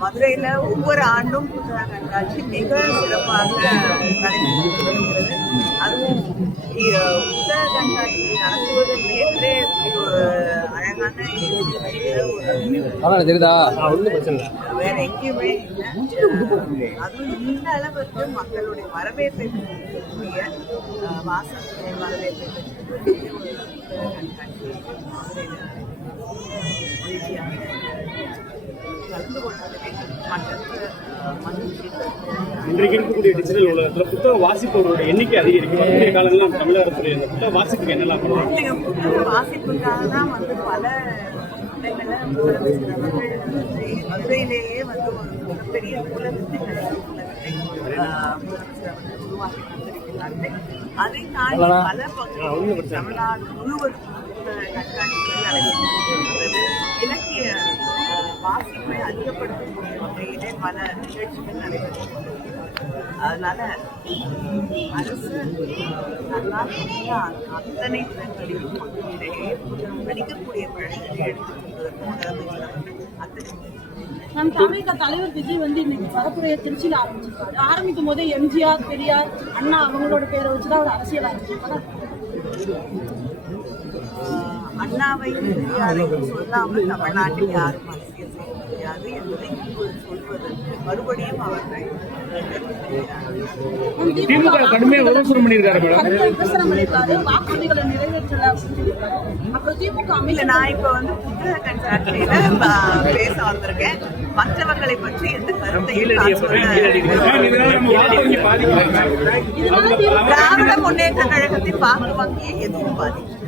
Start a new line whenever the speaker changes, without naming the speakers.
மதுரையில் ஒவ்வொரு ஆண்டும் புத்தக கண்காட்சி மிக சிறப்பாக நடைபெற்று வருகிறது அதுவும் புத்தக கண்காட்சி நடத்துவதற்கென்றே ஒரு அழகான
தெரியுதா
ஒன்றும் பிரச்சனை இல்லை
வேற எங்கேயுமே இல்லை. அதுவும் இந்த அளவுக்கு மக்களுடைய வரவேற்பை பெற்றிருக்கக்கூடிய அஹ், வரவேற்பை பெற்றிருக்கக்கூடிய ஒரு புத்தக கண்காட்சி. மதுரையில் தருகிறது.
இன்றைக்கு இருக்கக்கூடிய டிஜிட்டல் உலகத்துல புத்தக வாசிப்பவர்களுடைய எண்ணிக்கை அதிகரிக்கும். வரக்கூடிய காலங்களில் தமிழக அரசுடைய இந்த புத்தக வாசிப்புக்கு என்னெல்லாம் பண்ணுவாங்க?
புத்தக வாசிப்புக்காக தான் வந்து பல மதுரையிலேயே வந்து ஒரு முதலமைச்சர் அவர்கள் உருவாக்கி தந்திருக்கிறார்கள் அதை தாண்டி பல பகுதிகளில் தமிழ்நாடு முழுவதும் கண்காட்சிகள் நடைபெற்று வாசிப்பை பல நிகழ்ச்சிகள் நடைபெற்று அதனால அரசு நல்லாசிரிய அத்தனை இடங்களிலும் மக்களிடையே படிக்கக்கூடிய பழக்கத்தை எடுத்துக் கொள்வதற்கு முதலமைச்சர் அவர்கள்
நம் தமிழக தலைவர் விஜய் வந்து இன்னைக்கு வரக்கூடிய திருச்சியில் ஆரம்பிச்சிருக்காரு. ஆரம்பிக்கும் போதே எம்ஜிஆர் பெரியார் அண்ணா அவங்களோட பேரை வச்சுதான் அவர் அரசியல் ஆரம்பிச்சிருக்காரு.
அண்ணாவை பெரியாரையும் சொல்லாமல் தமிழ்நாட்டில் யாரும் அரசியல் செய்ய முடியாது என்பதை இப்போது சொல்வதற்கு மறுபடியும் அவர்கள்
திமுக கடுமையா விமர்சனம் பண்ணியிருக்காரு மேடம்.
கடுமையா விமர்சனம் பண்ணியிருக்காரு. வாக்குறுதிகளை நிறைவேற்றல அப்புறம் திமுக அமைச்சர்
நான் இப்ப வந்து புத்தக கண்காட்சியில பேச வந்திருக்கேன். மற்றவர்களை பற்றி எந்த கருத்தையும் திராவிட முன்னேற்ற கழகத்தின் வாக்கு வங்கியை எதுவும் பாதிக்கும்